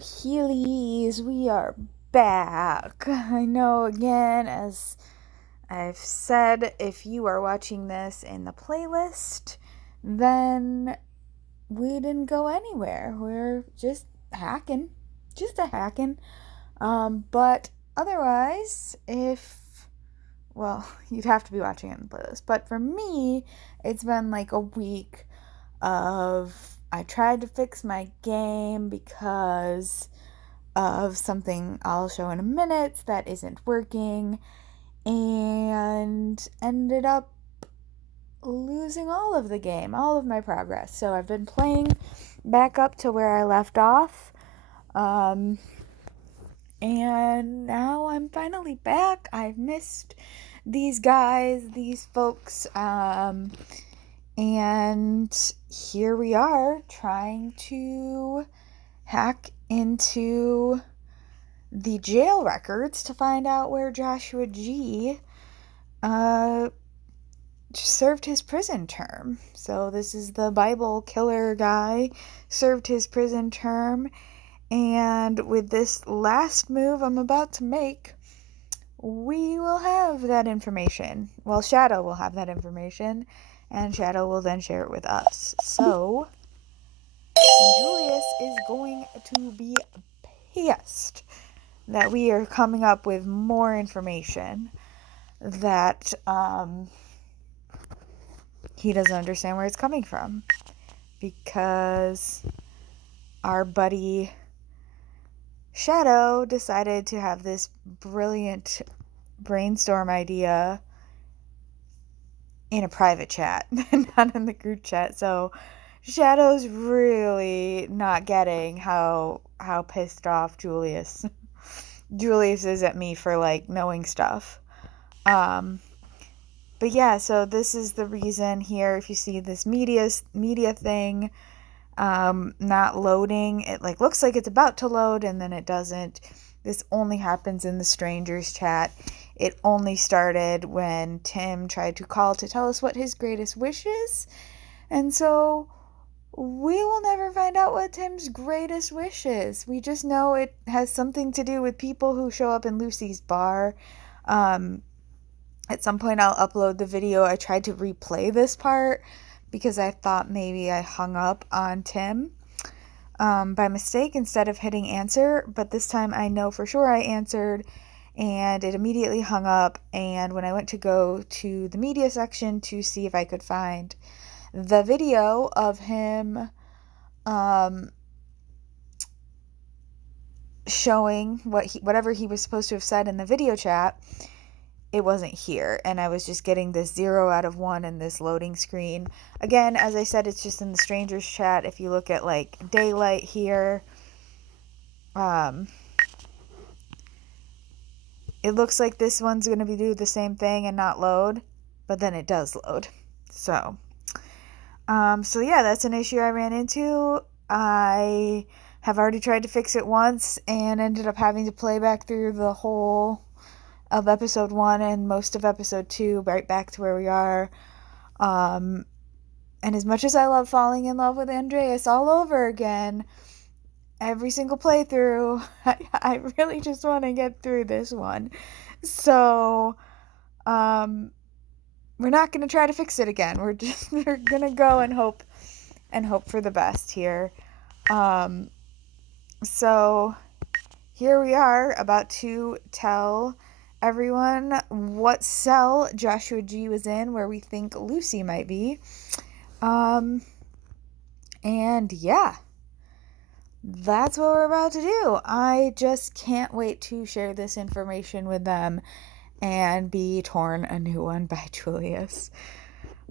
Heelys, we are back. I know, again, as I've said, if you are watching this in the playlist, then we didn't go anywhere. We're just hacking. Just a hacking. But otherwise, well, you'd have to be watching it in the playlist. But for me, it's been like a week I tried to fix my game because of something I'll show in a minute that isn't working, and ended up losing all of the game, all of my progress. So I've been playing back up to where I left off. And now I'm finally back. I've missed these guys, these folks. And here we are trying to hack into the jail records to find out where Joshua G served his prison term. So this is the Bible killer guy, served his prison term, and with this last move I'm about to make, we will have that information. Well, Shadow will have that information, and Shadow will then share it with us. So Julius is going to be pissed that we are coming up with more information that he doesn't understand where it's coming from, because our buddy Shadow decided to have this brilliant brainstorm idea in a private chat, not in the group chat. So Shadow's really not getting how pissed off Julius is at me for like knowing stuff. But yeah, so this is the reason here. If you see this media thing not loading, it like looks like it's about to load and then it doesn't. This only happens in the strangers chat. It only started when Tim tried to call to tell us what his greatest wish is. And so we will never find out what Tim's greatest wish is. We just know it has something to do with people who show up in Lucy's bar. At some point I'll upload the video. I tried to replay this part because I thought maybe I hung up on Tim by mistake instead of hitting answer, but this time I know for sure I answered and it immediately hung up. And when I went to go to the media section to see if I could find the video of him showing whatever he was supposed to have said in the video chat, it wasn't here, and I was just getting this 0 out of 1 in this loading screen. Again, as I said, it's just in the strangers chat. If you look at like daylight here, it looks like this one's going to be do the same thing and not load, but then it does load. So yeah, that's an issue I ran into. I have already tried to fix it once and ended up having to play back through the whole of episode 1 and most of episode 2, right back to where we are. And as much as I love falling in love with Andreas all over again, every single playthrough, I really just want to get through this one. So, we're not going to try to fix it again. We're going to go and hope for the best here. So here we are about to tell everyone what cell Joshua G was in, where we think Lucy might be. And yeah, that's what we're about to do. I just can't wait to share this information with them and be torn a new one by Julius.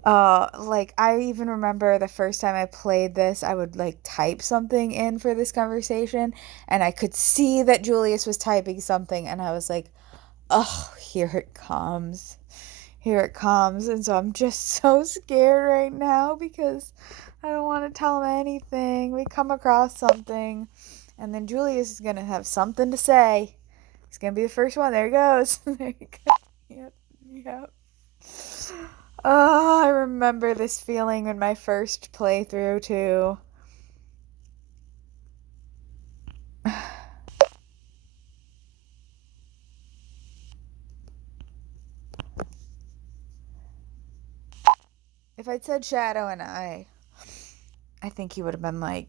Like, I even remember the first time I played this, I would like type something in for this conversation and I could see that Julius was typing something and I was like, oh, here it comes. And so I'm just so scared right now because I don't want to tell him anything. We come across something and then Julius is going to have something to say. He's going to be the first one. There he goes. There you go. Yep. Oh, I remember this feeling in my first playthrough too. If I'd said Shadow and I think he would have been like,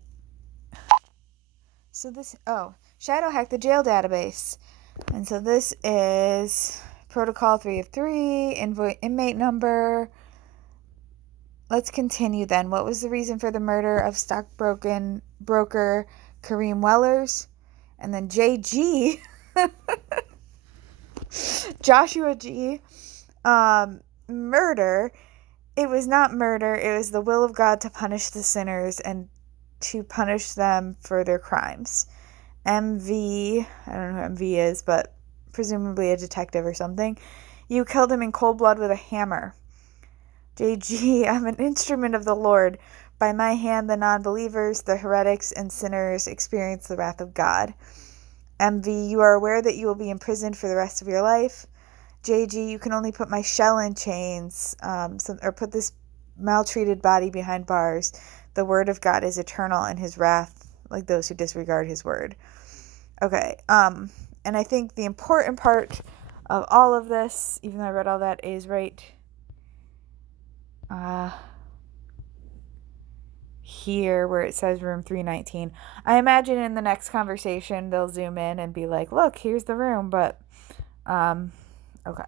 so this, Shadow hacked the jail database. And so this is protocol 3 of 3, inmate number. Let's continue then. What was the reason for the murder of stockbroker Kareem Wellers? And then JG, Joshua G, murder. It was not murder. It was the will of God to punish the sinners and to punish them for their crimes. MV, I don't know who MV is, but presumably a detective or something. You killed him in cold blood with a hammer. JG, I'm an instrument of the Lord. By my hand, the non-believers, the heretics, and sinners experience the wrath of God. MV, you are aware that you will be imprisoned for the rest of your life. JG, you can only put my shell in chains, or put this maltreated body behind bars. The word of God is eternal, and his wrath, like those who disregard his word. Okay, and I think the important part of all of this, even though I read all that, is right here where it says room 319. I imagine in the next conversation they'll zoom in and be like, look, here's the room, but okay.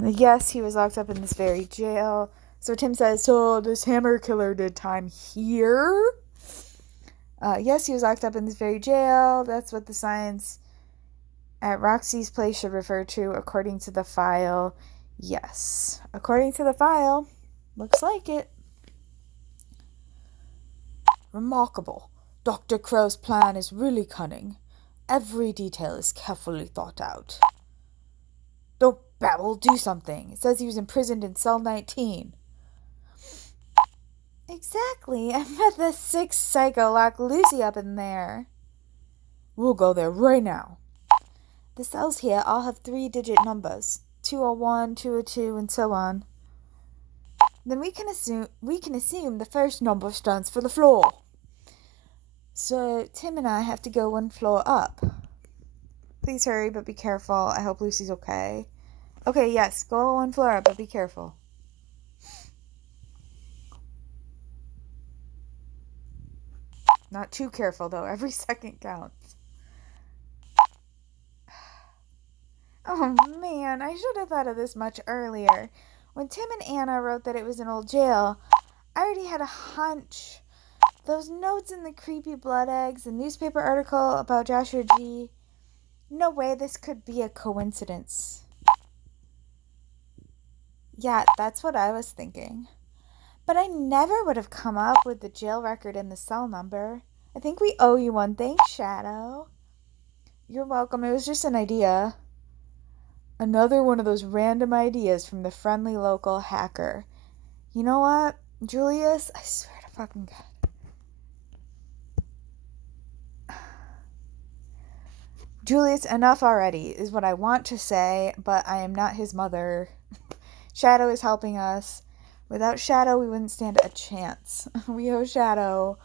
Yes, he was locked up in this very jail. So Tim says, so this hammer killer did time here? Yes, he was locked up in this very jail. That's what the signs at Roxy's place should refer to according to the file. Yes. According to the file. Looks like it. Remarkable. Dr. Crow's plan is really cunning. Every detail is carefully thought out. Don't babble, do something. It says he was imprisoned in cell 19. Exactly. I bet the 6th psycho locked Lucy up in there. We'll go there right now. The cells here all have 3-digit numbers. 201, 202, and so on. Then we can assume the first number stands for the floor. So Tim and I have to go 1 floor up. Please hurry, but be careful. I hope Lucy's okay. Okay, yes, go 1 floor up, but be careful. Not too careful, though. Every second counts. Oh, man, I should have thought of this much earlier. When Tim and Anna wrote that it was an old jail, I already had a hunch. Those notes in the creepy blood eggs, the newspaper article about Joshua G. No way this could be a coincidence. Yeah, that's what I was thinking. But I never would have come up with the jail record and the cell number. I think we owe you one. Thanks, Shadow. You're welcome. It was just an idea. Another one of those random ideas from the friendly local hacker. You know what, Julius? I swear to fucking God. Julius, enough already is what I want to say, but I am not his mother. Shadow is helping us. Without Shadow, we wouldn't stand a chance. We owe Shadow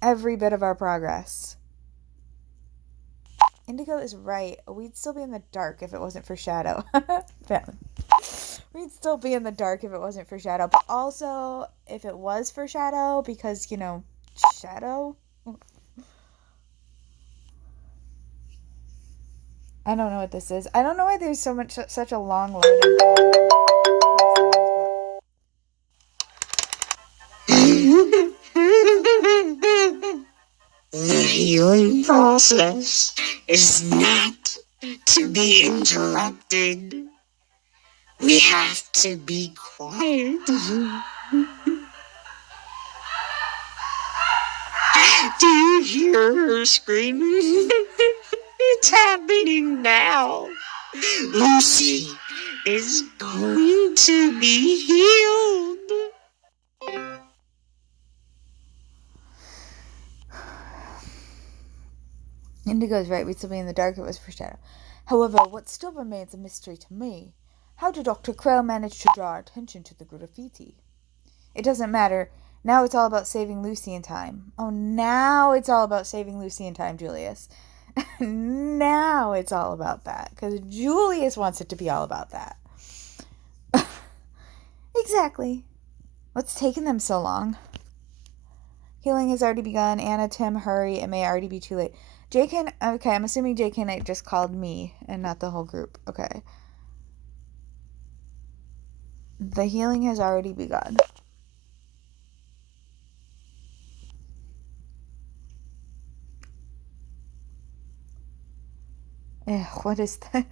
every bit of our progress. Indigo is right. We'd still be in the dark if it wasn't for Shadow. We'd still be in the dark if it wasn't for Shadow. But also, if it was for Shadow, because, Shadow? I don't know what this is. I don't know why there's such a long loading time. The healing process is not to be interrupted. We have to be quiet. Do you hear her screaming? It's happening now. Lucy is going to be healed. Indigo's right. We'd still be in the dark if it was for Shadow. However, what still remains a mystery to me, how did Dr. Crow manage to draw attention to the graffiti? It doesn't matter. Now it's all about saving Lucy in time. Oh, now it's all about saving Lucy in time, Julius. Now it's all about that. Because Julius wants it to be all about that. Exactly. What's taking them so long? Healing has already begun. Anna, Tim, hurry. It may already be too late. JK, okay, I'm assuming JK Knight just called me and not the whole group. Okay. The healing has already begun. What is that?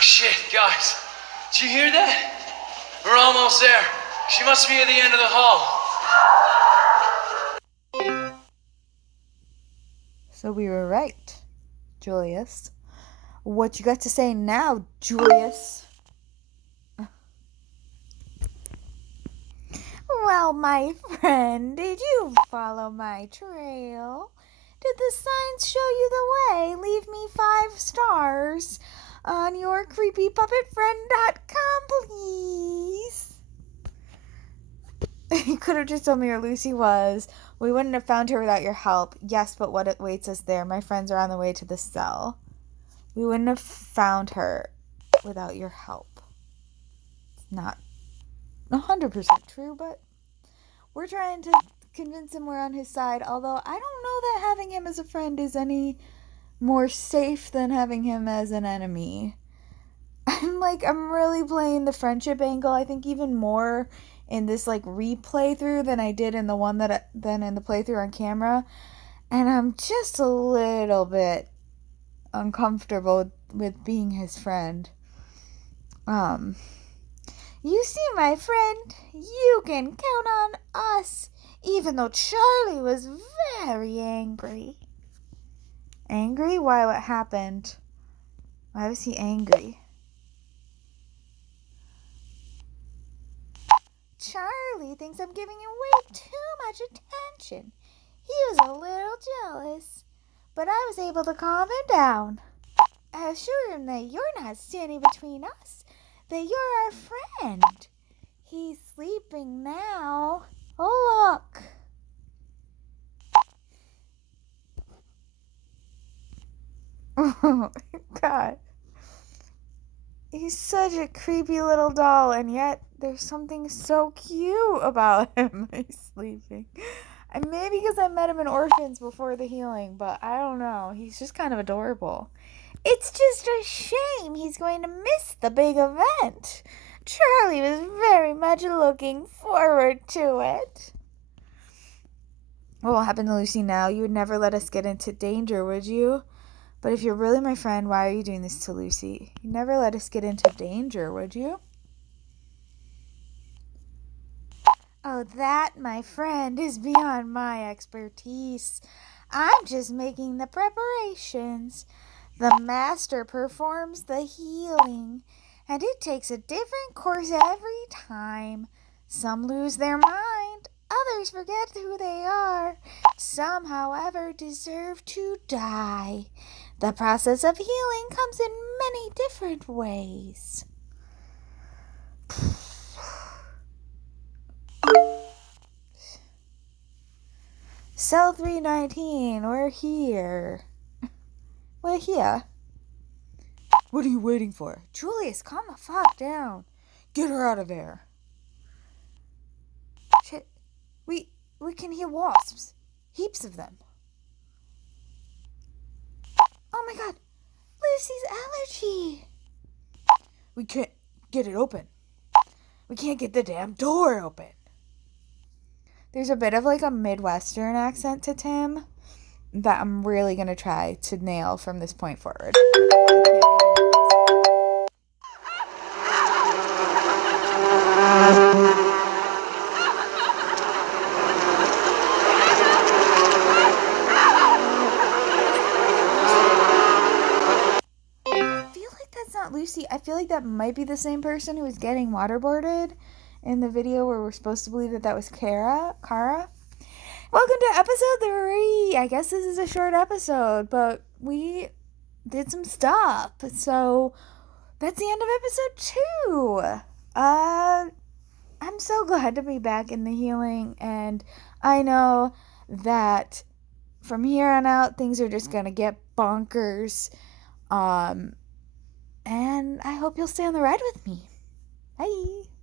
Shit, guys. Did you hear that? We're almost there. She must be at the end of the hall. So we were right, Julius. What you got to say now, Julius? Well, my friend, did you follow my trail? Did the signs show you the way? Leave me 5 stars on your creepypuppetfriend.com, please. You could have just told me where Lucy was. We wouldn't have found her without your help. Yes, but what awaits us there? My friends are on the way to the cell. We wouldn't have found her without your help. It's not 100% true, but we're trying to convince him we're on his side, although I don't know that having him as a friend is any more safe than having him as an enemy. I'm really playing the friendship angle, I think, even more in this replay through than I did in the one than in the playthrough on camera, and I'm just a little bit uncomfortable with being his friend. You see, my friend, you can count on us, even though Charlie was very angry. Angry? Why? What happened? Why was he angry? Charlie thinks I'm giving him way too much attention. He was a little jealous, but I was able to calm him down. I assure him that you're not standing between us, that you're our friend. He's sleeping now. Look. Oh, God. He's such a creepy little doll, and yet there's something so cute about him. He's sleeping. And maybe because I met him in orphans before the healing, but I don't know. He's just kind of adorable. It's just a shame he's going to miss the big event. Charlie was very much looking forward to it. What will happen to Lucy now? You would never let us get into danger, would you? But if you're really my friend, why are you doing this to Lucy? You'd never let us get into danger, would you? Oh, that, my friend, is beyond my expertise. I'm just making the preparations. The master performs the healing, and it takes a different course every time. Some lose their mind, others forget who they are. Some, however, deserve to die. The process of healing comes in many different ways. Cell 319, we're here. We're here. What are you waiting for? Julius, calm the fuck down. Get her out of there. Shit. We can hear wasps. Heaps of them. Oh my god. Lucy's allergy. We can't get it open. We can't get the damn door open. There's a bit of a Midwestern accent to Tim that I'm really going to try to nail from this point forward. Lucy, I feel like that might be the same person who was getting waterboarded in the video where we're supposed to believe that was Kara. Welcome to episode 3. I guess this is a short episode, but we did some stuff. So that's the end of episode 2. I'm so glad to be back in the healing, and I know that from here on out things are just gonna get bonkers. And I hope you'll stay on the ride with me. Bye.